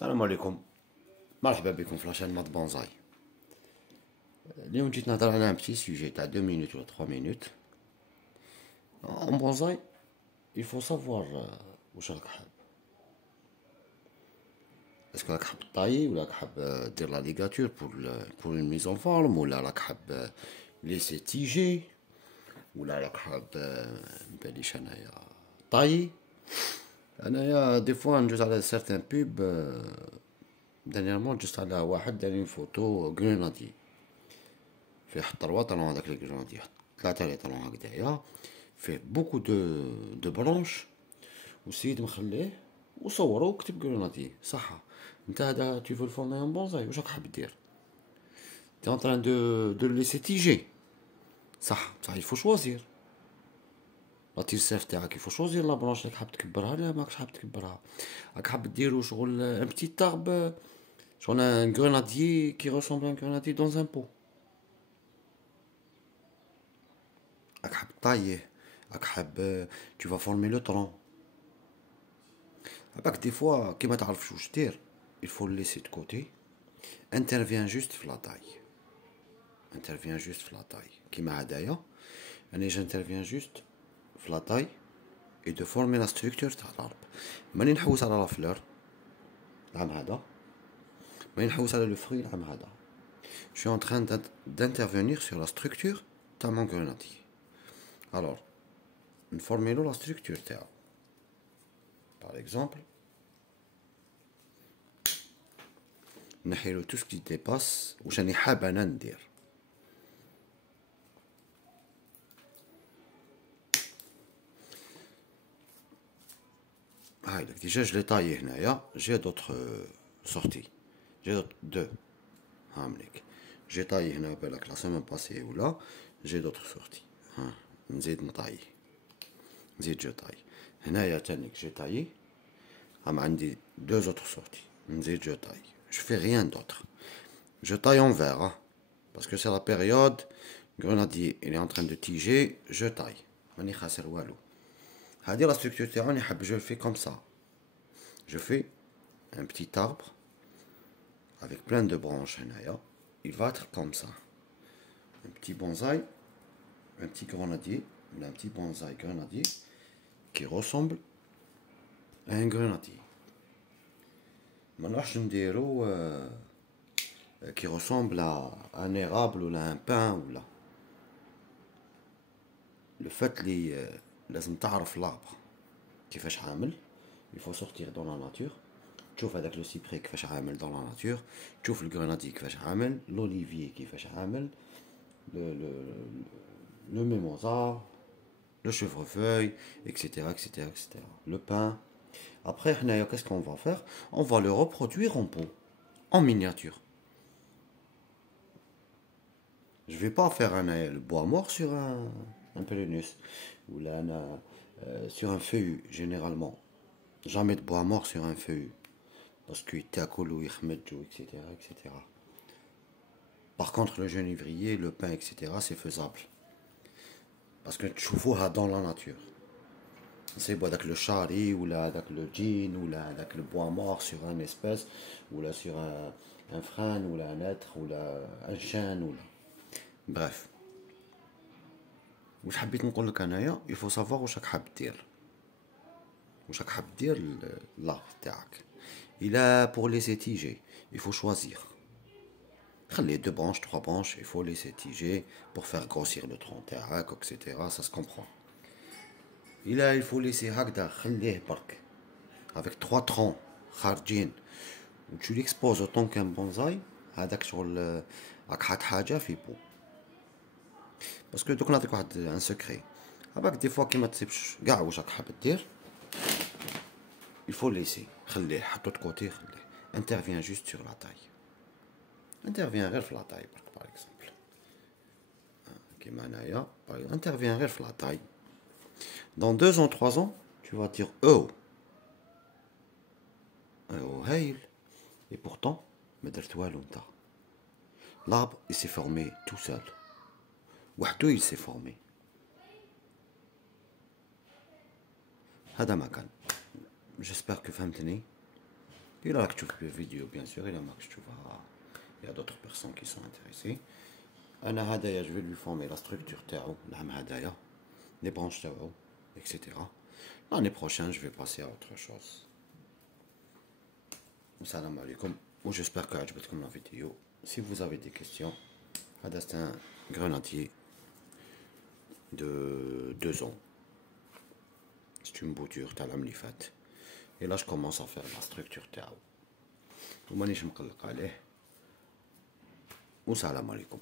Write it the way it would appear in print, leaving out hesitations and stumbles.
السلام عليكم. مرحبا بكم في لاشين مات بونزاي. اليوم جيت نهضر على ان بتي سوجي تاع 2 مينوت ولا 3 مينوت. اون بونزاي il faut savoir واش راك حاب. اسكو راك حاب طاي ولا راك حاب دير لا ليغاتور بور الميز اون فورم، ولا راك حاب ليسي تيجي، ولا راك حاب مباليش انايا طاي. انايا دي فوا ندوز على سيرتان بوب. دانييرمون جست على واحد دارين فوتو غرينادي فيه 3 طالون. هذاك لي غرينادي 3 لي طالون هكدايا، فيه بوكو دو برونش، والسيد مخليه وصورو وكتب غرينادي. صح انت هذا تو فو فورمي ان بونزاي، واش راك حاب دير؟ تي اون تران دو ليسي تيجي. صح يفو شوازير لا تيرسيف تاعك، يفو شوازير لا برونش راك حاب تكبرها لا ماكش حاب تكبرها. راك حاب ديرو شغل ان بتي تارب، شغل ان grenadier qui ressemble à un grenadier dans un pot. راك حاب طايه، راك حاب tu vas former le tronc. عباك دي فوا كي ما تعرفش واش دير il faut le laisser de côté. intervient juste في لا طاي، intervient juste في لا طاي كيما هدايا. انا j'intervient juste في لا طاي et de former la structure تاع الارب. ماني نحوس على لا فلور العام هذا، ماني نحوس على لو فروي العام هذا. je suis en train d'intervenir sur la structure تاع mon grenadier. alors نفورميلو لا ستركتور تاعو. par exemple نحيلو تو سكي ديباس واش راني حاب انا ندير. هايلك ديجا جو لي طايي هنايا. جي دوطخ سورتي، جي دوطخ دو هامليك. جي طايي هنا بالك لا سيمين باسي ولا جي دوطخ سورتي. ها نزيد نطاي، نزيد جو طاي هنايا تانيك جي طايي. هم عندي دو زوطخ سورتي، نزيد جو طاي. je fais rien d'autre. je taille en vert parce que c'est la période grenadier il est en train de tiger. je taille ماني خاسر والو. هذه la structure تاعو راني حاب. je le fais comme ça. je fais un petit arbre avec plein de branches هنايا. il va être comme ça. un petit bonsaï, un petit grenadier, un petit bonsaï grenadier qui ressemble à un grenadier. ما نروحش نديرو qui ressemble à un érable ou à un pin ou là. le fait اللي لازم تعرف l'arbre كيفاش عامل. il faut sortir dans la nature تشوف هذاك لو سيبري كيفاش عامل dans la nature، تشوف الجرانادي كيفاش عامل، لوليفي كيفاش عامل، le mimosa, le chevrefeuille, etc., etc., etc. le pin. Après, qu'est-ce qu'on va faire? On va le reproduire en pot, en miniature. Je vais pas faire le bois mort sur un pérenus ou là, sur un feuillu, généralement. Jamais de bois mort sur un feuillu parce qu'il t'accole ou il remet, etc., etc. Par contre, le genévrier, le pin, etc., c'est faisable parce que tu vois dans la nature. C'est avec le chari ou là avec le jean ou là avec le bois mort sur un espèce ou là sur un frêne ou là un être ou là un chêne ou là. bref. واش حبيت نقول لك انايا il faut savoir واش راك حاب دير، واش راك حاب دير لا تاعك. il a pour laisser tiger il faut choisir. خلي 2 branches 3 branches, il faut laisser tiger pour faire grossir le tronc تاعك etc. ça se comprend. il faut laisser هكذا خليه برك avec 3 troncs خارجين و tu l'exposes autant qu'un bonsaï. هذاك شغل راك حاط حاجه في بو. باسكو دوك نعطيك واحد ان سكري. هباك دي فوا كي ما تصيبش كاع واش راك حاب دير il faut laisser. خليه حطو كوتي، خليه. intervient juste sur la taille. intervient غير في لا طاي برك باغ اكزومبل كيما هنايا. intervient غير في لا طاي. dans 2 ans 3 ans tu vas dire oh هايل. et pourtant ما درت والو نتا. l'arbre il s'est formé tout seul وحده. il s'est formé. هذا ما كان. j'espère que فهمتني. Il a que tu vidéo, bien sûr, il a que tu vas. Il y a d'autres personnes qui sont intéressées. أنا هدايا je vais lui former la structure تاعو نعم هدايا les branches تاعو etc. L'année prochaine je vais passer à autre chose. Salam alaikum. J'espère que عجبتكم la vidéo. Si vous avez des questions, هذا c'est un grenadier de 2 ans. C'est une bouture تاع العام اللي فات. Et là je commence à faire la structure تاعو. ومانيش مقلق عليه. وسلام عليكم.